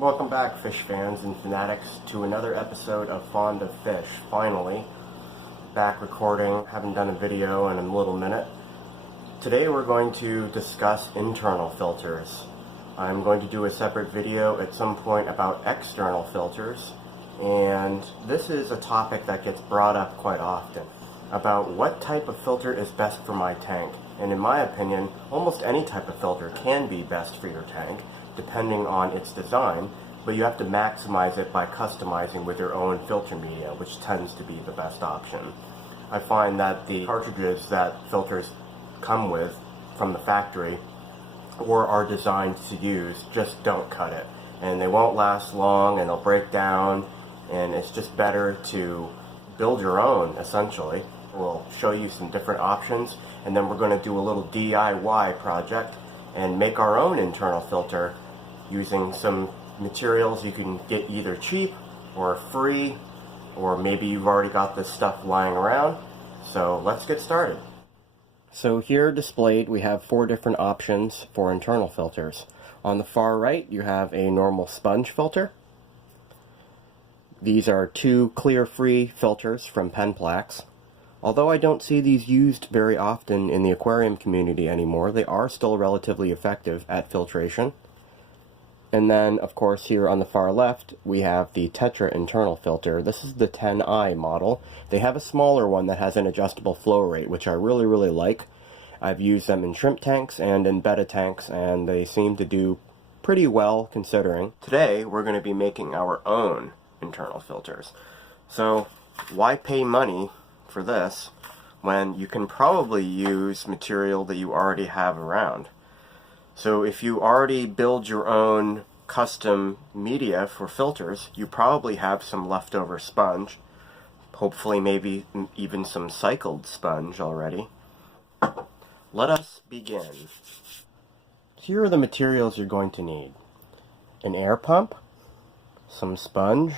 Welcome back, fish fans and fanatics, to another episode of Fond of Fish. Finally, back recording, haven't done a video in a little minute. Today we're going to discuss internal filters. I'm going to do a separate video at some point about external filters, and this is a topic that gets brought up quite often, about what type of filter is best for my tank. And in my opinion, almost any type of filter can be best for your tank, depending on its design, but you have to maximize it by customizing with your own filter media, which tends to be the best option. I find that the cartridges that filters come with from the factory or are designed to use just don't cut it, and they won't last long and they'll break down, and it's just better to build your own. Essentially, we'll show you some different options, and then we're going to do a little DIY project and make our own internal filter using some materials you can get either cheap or free, or maybe you've already got this stuff lying around. So let's get started. So here displayed we have 4 different options for internal filters. On the far right you have a normal sponge filter. These are 2 clear-free filters from Penplax. Although I don't see these used very often in the aquarium community anymore, they are still relatively effective at filtration. And then, of course, here on the far left, we have the Tetra internal filter. This is the 10i model. They have a smaller one that has an adjustable flow rate, which I really like. I've used them in shrimp tanks and in betta tanks, and they seem to do pretty well considering. Today, we're going to be making our own internal filters. So, why pay money for this when you can probably use material that you already have around? So if you already build your own custom media for filters, you probably have some leftover sponge, hopefully maybe even some cycled sponge already. Let us begin. Here are the materials you're going to need: an air pump, some sponge,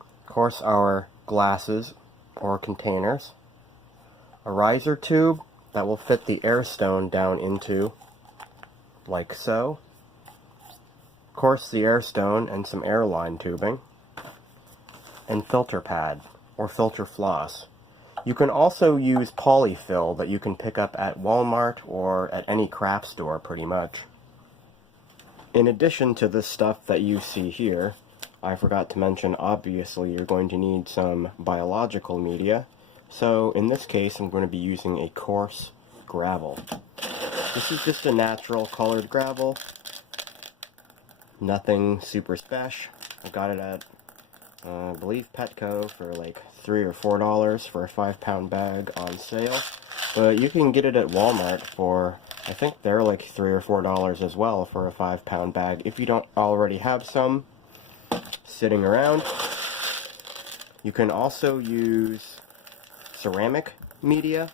of course our glasses or containers, a riser tube that will fit the air stone down into, like so. Of course, the air stone and some airline tubing, and filter pad or filter floss. You can also use polyfill that you can pick up at Walmart or at any craft store pretty much. In addition to this stuff that you see here, I forgot to mention, obviously you're going to need some biological media. So in this case I'm going to be using a coarse gravel. This is just a natural colored gravel. Nothing super special. I got it at, I believe, Petco for like $3 or $4 for a 5-pound bag on sale. But you can get it at Walmart for, I think they're like $3 or $4 as well for a 5-pound bag, if you don't already have some sitting around. You can also use ceramic media,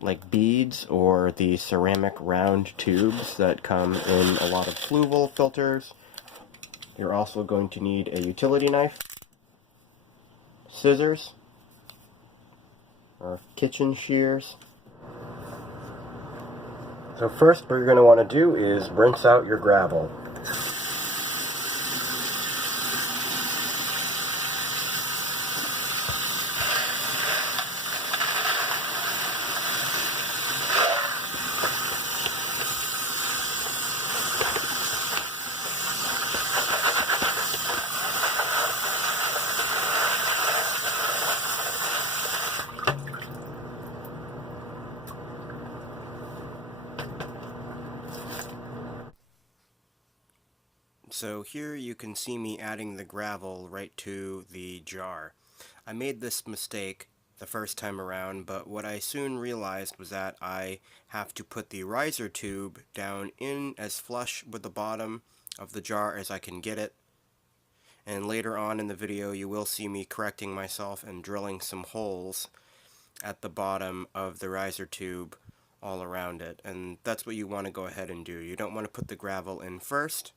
like beads or the ceramic round tubes that come in a lot of fluval filters. You're also going to need a utility knife, scissors, or kitchen shears. So first what you're going to want to do is rinse out your gravel. So here you can see me adding the gravel right to the jar. I made this mistake the first time around, but what I soon realized was that I have to put the riser tube down in as flush with the bottom of the jar as I can get it. And later on in the video you will see me correcting myself and drilling some holes at the bottom of the riser tube all around it. And that's what you want to go ahead and do. You don't want to put the gravel in first.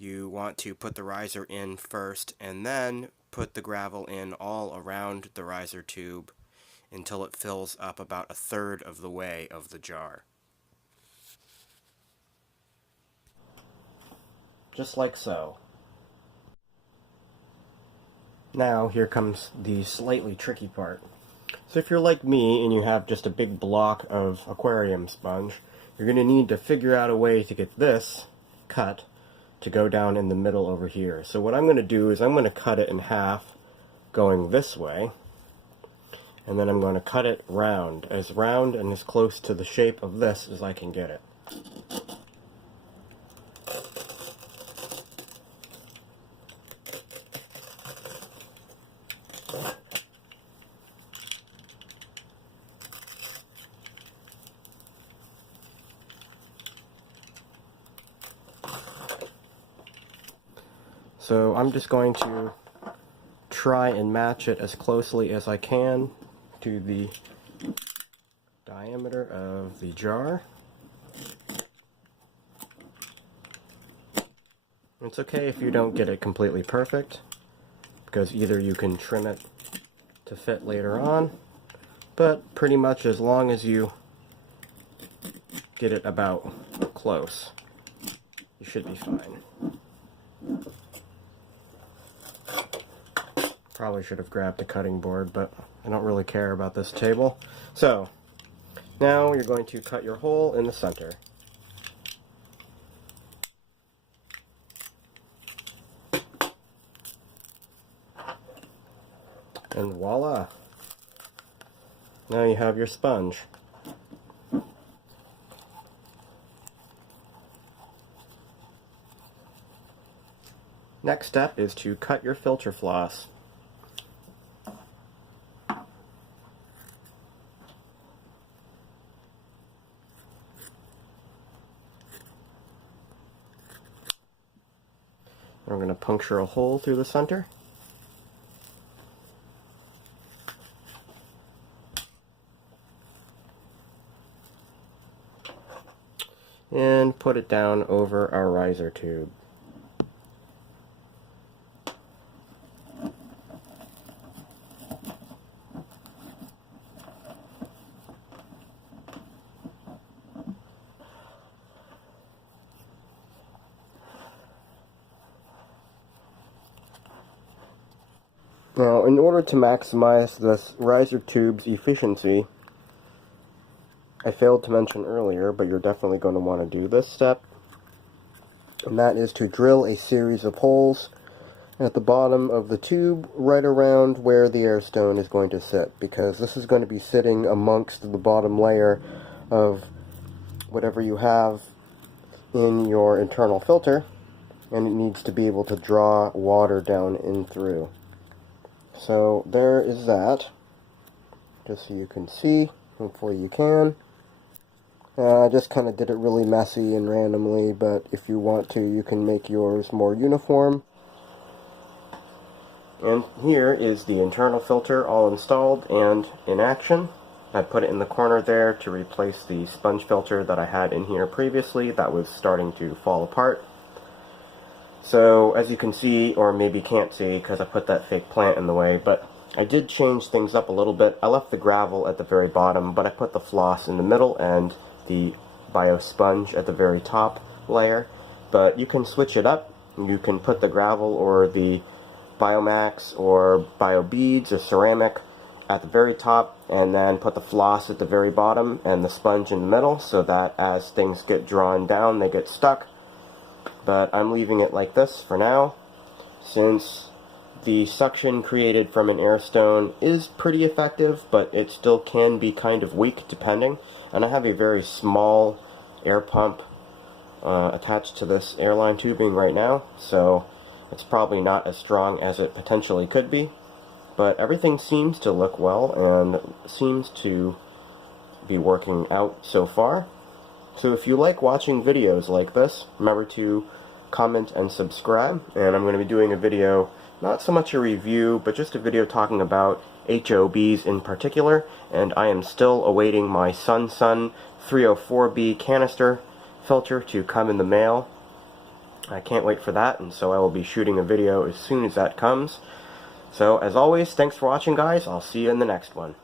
You want to put the riser in first and then put the gravel in all around the riser tube until it fills up about 1/3 of the way of the jar. just like so. Now here comes the slightly tricky part. So if you're like me and you have just a big block of aquarium sponge, you're going to need to figure out a way to get this cut to go down in the middle over here. So what I'm going to do is I'm going to cut it in half going this way, and then I'm going to cut it round and as close to the shape of this as I can get it. So I'm just going to try and match it as closely as I can to the diameter of the jar. It's okay if you don't get it completely perfect, because either you can trim it to fit later on, but pretty much as long as you get it about close, you should be fine. Probably should have grabbed a cutting board, but I don't really care about this table. So, now you're going to cut your hole in the center. And voila! Now you have your sponge. Next step is to cut your filter floss. We're going to puncture a hole through the center. And put it down over our riser tube. Now, in order to maximize this riser tube's efficiency, I failed to mention earlier, but you're definitely going to want to do this step, and that is to drill a series of holes at the bottom of the tube right around where the air stone is going to sit, because this is going to be sitting amongst the bottom layer of whatever you have in your internal filter, and it needs to be able to draw water down in through. So there is that, just so you can see. Hopefully you can. I just kind of did it really messy and randomly, but if you want to, you can make yours more uniform. And here is the internal filter all installed and in action. I put it in the corner there to replace the sponge filter that I had in here previously that was starting to fall apart. So as you can see, or maybe can't see because I put that fake plant in the way, but I did change things up a little bit. I left the gravel at the very bottom, but I put the floss in the middle and the bio sponge at the very top layer. But you can switch it up. You can put the gravel or the biomax or bio beads or ceramic at the very top, and then put the floss at the very bottom and the sponge in the middle, so that as things get drawn down, they get stuck. But I'm leaving it like this for now, since the suction created from an air stone is pretty effective, but it still can be kind of weak depending. And I have a very small air pump attached to this airline tubing right now, so it's probably not as strong as it potentially could be. But everything seems to look well and seems to be working out so far. So if you like watching videos like this, remember to comment and subscribe. And I'm going to be doing a video, not so much a review, but just a video talking about HOBs in particular. And I am still awaiting my Sun 304B canister filter to come in the mail. I can't wait for that, and so I will be shooting a video as soon as that comes. So as always, thanks for watching, guys. I'll see you in the next one.